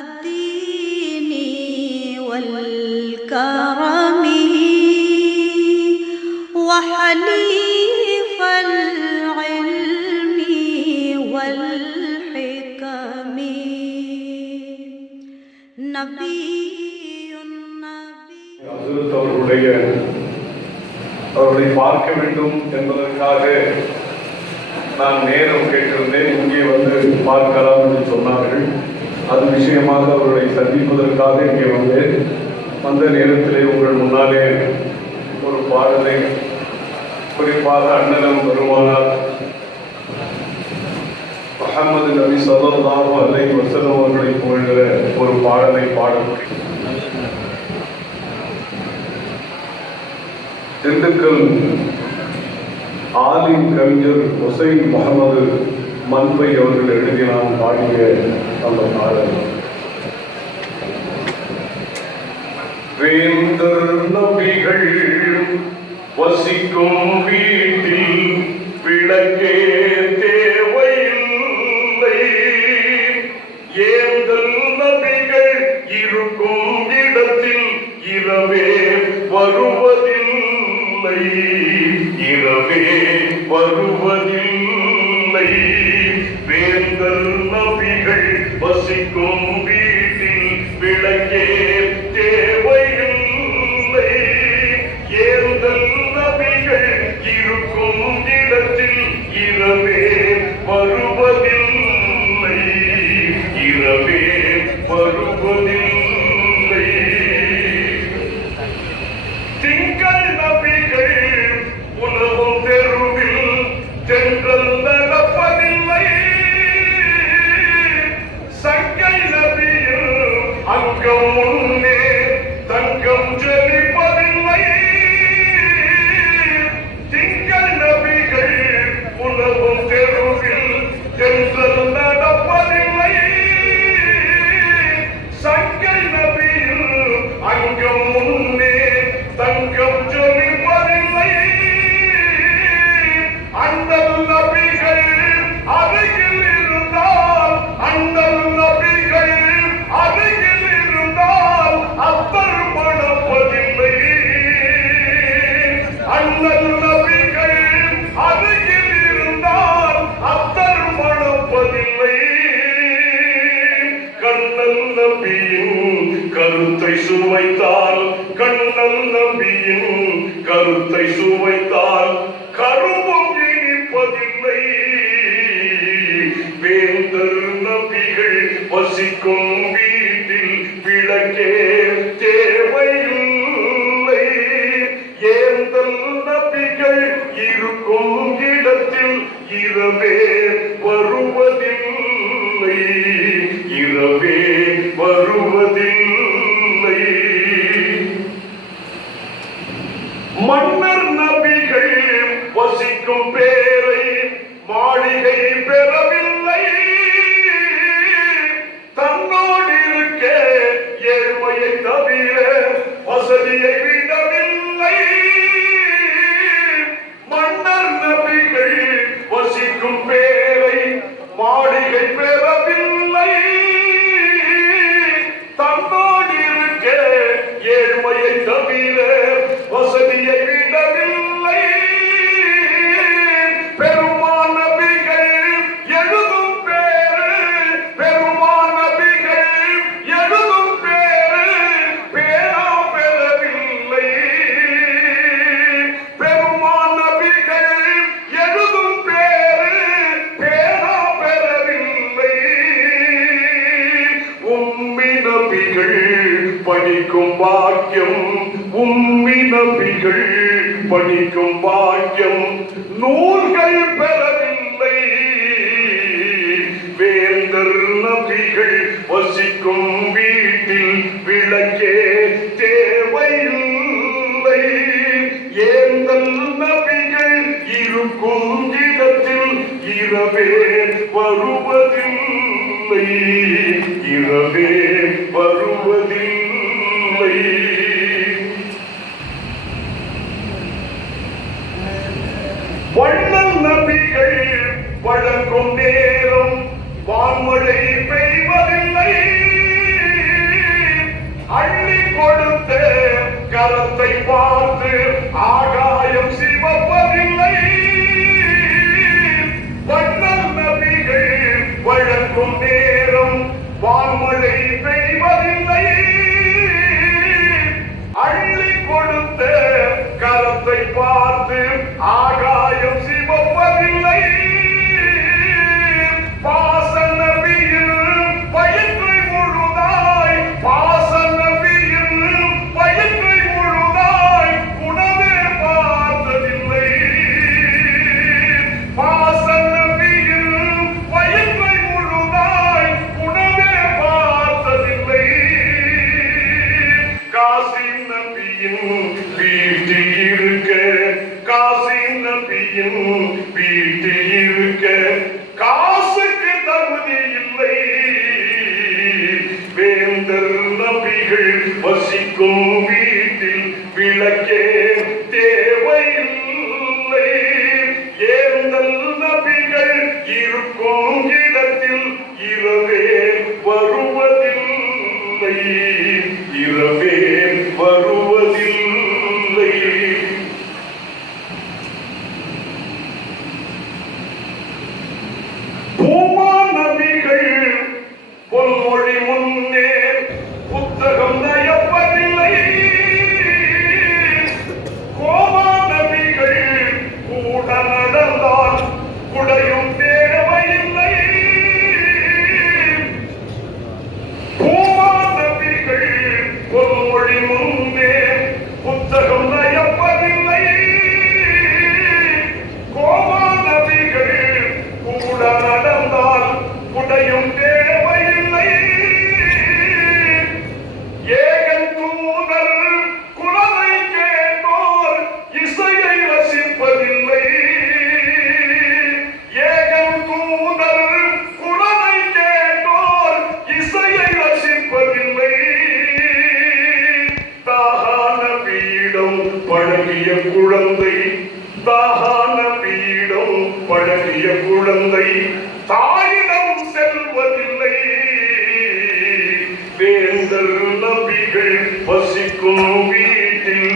الدين والكرم وحليف العلم والحكم نبي அவர்களை பார்க்க வேண்டும் என்பதற்காக நான் நேரம் கேட்டிருந்தேன். இங்கே வந்து பார்க்கலாம் என்று சொன்னார்கள். அது விஷயமாக அவர்களை சந்திப்பதற்காக இங்கே வந்த நேரத்திலே உங்கள் முன்னாலே ஒரு பாடலை, குறிப்பாக அண்ணலம் பெருமானார் முஹம்மது நபி ஸல்லல்லாஹு அலைஹி வஸல்லம் அவர்களை புகழ்கிற ஒரு பாடலை பாடக்கூடிய திண்டுக்கல் ஆலிம் கவிஞர் ஹுசைன் முகமது மன்பை அவர்கள் எழுதி நாம் பாடிய அந்த பாடல். வேந்தர் நபிகள் வசிக்கும் வீட்டில் விளக்கே தேவையில்லை, ஏந்தல் நபிகள் இருக்கும் இடத்தில் இரவே வருவதில்லை, இரவே வருவதில்லை. வேந்தர் நபிகள் வசிக்கும் வீட்டில் விளக்கே தேவையில்லை, ஏந்தல் நபிகள் இருக்கும் இடத்தில் இரவே வருவதில்லை, இரவே வருவதில்லை. திங்கள் நபிகள் உணவும் தெருவில் தென்றல் நடப்பதில்லை, சங்கை நபியில் அங்கம் முன்னே தங்கம் ஜொலிப்பதில்லை. திங்கள் நபிகள் உணவும் தெருவில் தென்றல் நடப்பதில்லை, சங்கை நபியில் அங்கம் முன்னே தங்கம் ஜொலிப்பதில்லை. அண்ணல் நபிகள் அருகில் இருந்தால், அண்ணல் நபிகள் அருகில் இருந்தால் அத்தர் மணப்பதில்லை, அண்ணல் நபிகள் அருகில் இருந்தால் அத்தர் மணப்பதில்லை. கண்ணல் நபியின் கருத்தை சுவைத்தால், கண்ணல் நபியின் கருத்தை சுவைத்தால் கரும்பும் இனிப்பதில்லை. வேந்தர் நபிகள் வசிக்கும் வீட்டில் விளக்கே தேவையில்லை, ஏந்தல் நபிகள் இருக்கும் இடத்தில் இரவே வருவதில்லை, இரவே வருவதில்லை. மன்னர் நபிகள் வசிக்கும் பேரை மாளிகை பெறவில்லை, தன்னோடு இருக்க ஏழ்மையை தவிர வசதியை விடவில்லை. மன்னர் நபிகள் வசிக்கும் பேரை மாளிகை பெறவில்லை, தன்னோடு இருக்க ஏழ்மையை தவிர வசதியை விடவில்லை. பெருமான் நபிகள் எழுதும் பேரு, பெருமான் நபிகள் எழுதும் பேரு பேரா பெறவில்லை. பெருமான் நபிகள் எழுதும் பேரு பேரா பெறவில்லை. உம்மி நபிகள் படிக்கும் பாக்கியம், உம்மி நபிகள் படிக்கும் பாக்கியம் நூல்கள் பெறவில்லை. வேந்தர் நபிகள் வசிக்கும் வீட்டில் விளக்கே தேவையில்லை, ஏந்தல் நபிகள் இருக்கும் இடத்தில் இரவே வருவதில்லை, இரவே வருவதில்லை. வள்ளல் நபிகள் வழங்கும் நேரம் வான்மழை பெய்வதில்லை, கரத்தை பார்த்து ஆகாயம் சிவப்பதில்லை. வண்ணல் நபிகள் வழங்கும் நேரம் வான்மழை பெய்வதில்லை. அள்ளி கொடுத்த கரத்தை பார்த்து ஆகாயம் சிவப்பதில்லை. பாச நபியின் வயிற்றை முழுதாய், பாச நபியின் வயிற்றை முழுதாய் உணவே பார்த்ததில்லை. பாச நபியின் வயிற்றை முழுதாய் உணவே பார்த்ததில்லை. காசிம் நபியின் வீட்டில் இருக்க, காசிம் நபியின் வீட்டில் இருக்க காசுக்கு தகுதி இல்லை. வேந்தர் நபிகள் வசிக்கும் வீட்டில் விளக்கே தேவையில்லை. ஏந்தல் நபிகள் இருக்கும் இடத்தில் இரவே வருவதில்லை. இரவே வருவதில்லை. பூமா நபிகள் பொன்மொழி முன்னே புத்தகம் நயப்பதில்லை. கோமா நபிகள் கூட நடந்தால் குடையும் தேவையில்லை. பூமா நபிகள் பொன்மொழி முன்னே புத்தகம் நயப்பதில்லை. கோமா நபிகள் கூட நடந்தால் குடையும் தேவையில்லை. ஏகன் தூதர் குரலை கேட்டோர் இசையை ரசிப்பதில்லை. ஏகன் தூதர் குரலை கேட்டோர் இசையை ரசிப்பதில்லை. தாகான பீடம் பழகிய குழந்தை, தாகான பீடம் பழகிய குழந்தை தாயிடம் செல்வதில்லை. வேந்தர் நபிகள் வசிக்கும் வீட்டில்